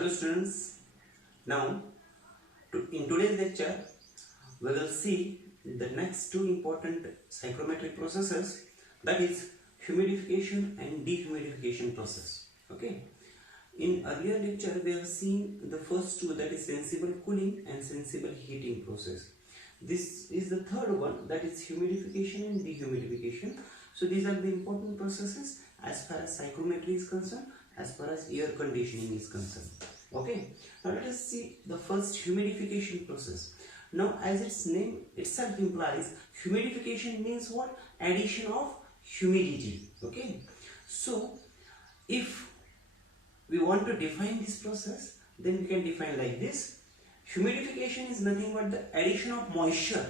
Hello students, now in today's lecture we will see the next two important psychrometric processes, that is humidification and dehumidification process. Okay, in earlier lecture we have seen the first two, that is sensible cooling and sensible heating process. This is the third one, that is humidification and dehumidification. So these are the important processes as far as psychrometry is concerned, as far as air conditioning is concerned. Okay, now let us see the first humidification process. Now as its name itself implies, humidification means what? Addition of humidity. Okay, so if we want to define this process, then we can define like this. Humidification is nothing but the addition of moisture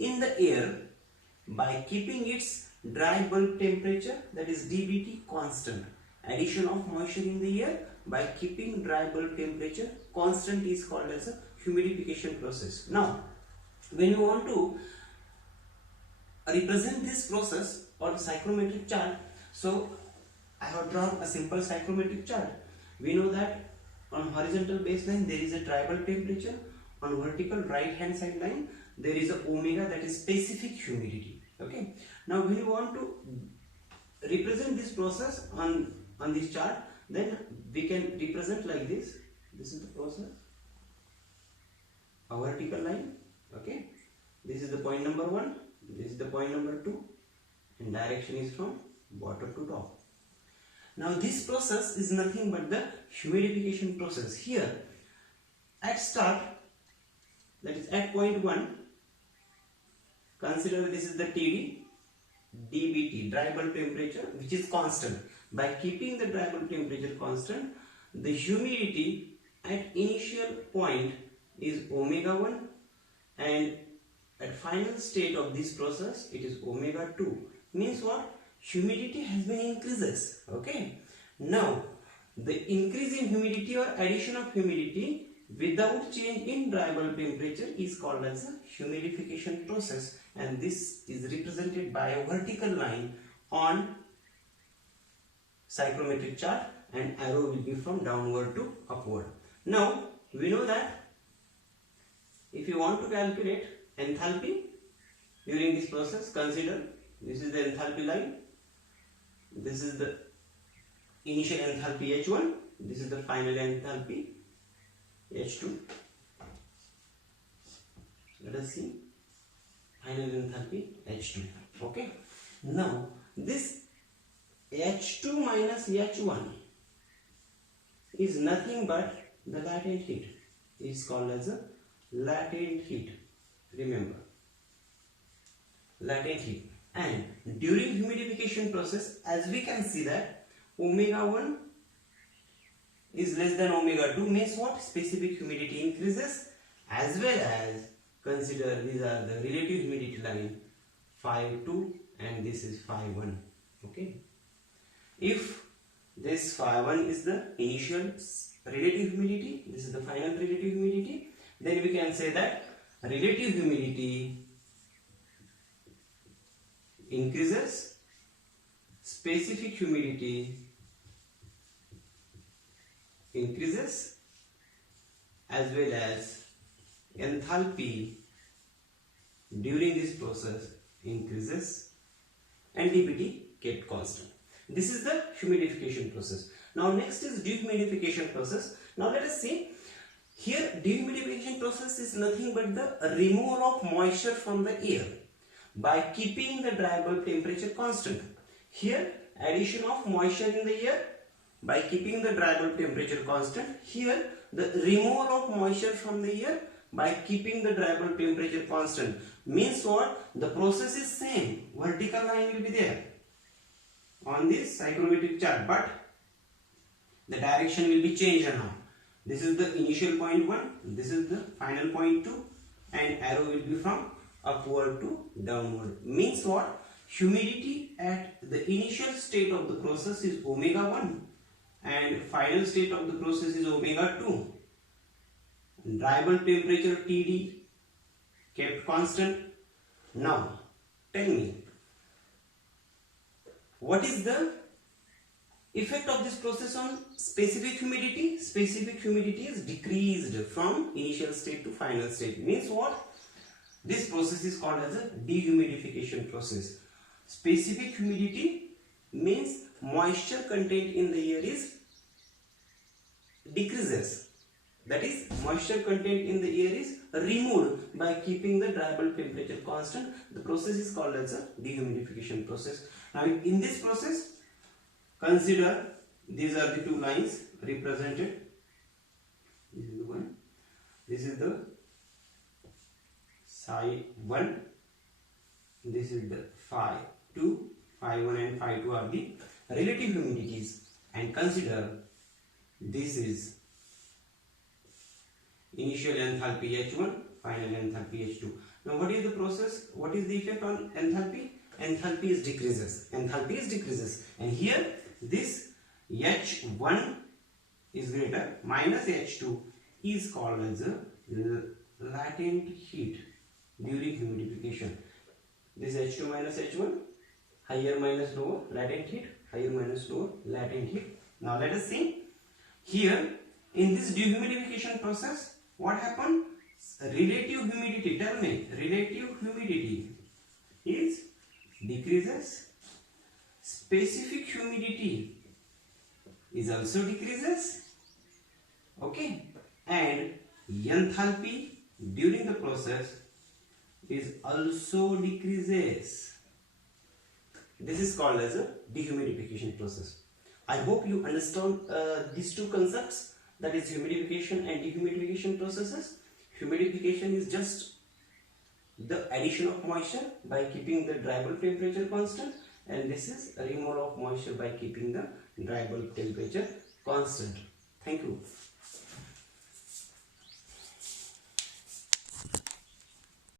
in the air by keeping its dry bulb temperature, that is DBT, constant. Addition of moisture in the air by keeping dry bulb temperature constant is called as a humidification process. Now when you want to represent this process on psychrometric chart, so I have drawn a simple psychrometric chart. We know that on horizontal baseline there is a dry bulb temperature, on vertical right hand side line there is a omega, that is specific humidity. Okay, now when you want to represent this process on this chart, then we can represent like this. This is the process, a vertical line. Okay, this is the point number 1, this is the point number 2, and direction is from bottom to top. Now this process is nothing but the humidification process. Here at start, that is at point 1, consider this is the TD, DBT, dry bulb temperature, which is constant. By keeping the dry bulb temperature constant, the humidity at initial point is omega 1, and at final state of this process it is omega 2. Means what? Humidity has been increases. Okay, now the increase in humidity or addition of humidity without change in dry bulb temperature is called as a humidification process, and this is represented by a vertical line on psychrometric chart, and arrow will be from downward to upward. Now we know that if you want to calculate enthalpy during this process, consider this is the enthalpy line, this is the initial enthalpy H1, this is the final enthalpy H2. Let us see final enthalpy H2. Okay, now this H2 minus H1 is nothing but the latent heat. It is called as a latent heat. Remember, latent heat. And during humidification process, as we can see that omega 1 is less than omega 2, means what? Specific humidity increases, as well as consider these are the relative humidity line, phi 2 and this is phi 1. Okay, if this phi 1 is the initial relative humidity, this is the final relative humidity, then we can say that relative humidity increases, specific humidity increases, as well as enthalpy during this process increases, and dBT kept constant. This is the humidification process. Now next is dehumidification process. Now let us see. Here dehumidification process is nothing but the removal of moisture from the air by keeping the dry bulb temperature constant. Here addition of moisture in the air by keeping the dry bulb temperature constant. Here the removal of moisture from the air by keeping the dry bulb temperature constant. Means what? The process is same. Vertical line will be there on this psychrometric chart, but the direction will be changed now. This is the initial point 1, this is the final point 2, and arrow will be from upward to downward. Means what? Humidity at the initial state of the process is omega 1 and final state of the process is omega 2. Dry bulb temperature TD kept constant. Now tell me, what is the Effect of this process on specific humidity. Specific humidity is decreased from initial state to final state. Means what? This process is called as a dehumidification process. Specific humidity means moisture content in the air is decreases. That is, moisture content in the air is removed by keeping the dry bulb temperature constant. The process is called as a dehumidification process. Now in this process, consider these are the two lines represented. This is the one. This is the psi 1. This is the phi 2. Phi 1 and phi 2 are the relative humidities. And consider this is initial enthalpy H1, final enthalpy H2. Now what is the process? What is the effect on enthalpy? Enthalpy is decreases. Enthalpy is decreases. And here this H1 is greater minus H2 is called as a latent heat during humidification. This H2 minus H1, higher minus lower, latent heat, higher minus lower, latent heat. Now let us see. Here in this dehumidification process, what happened? Relative humidity, tell me, relative humidity is decreases. Specific humidity is also decreases. Okay, and enthalpy during the process is also decreases. This is called as a dehumidification process. I hope you understand these two concepts, that is humidification and dehumidification processes. Humidification is just the addition of moisture by keeping the dry bulb temperature constant, and this is removal of moisture by keeping the dry bulb temperature constant. Thank you.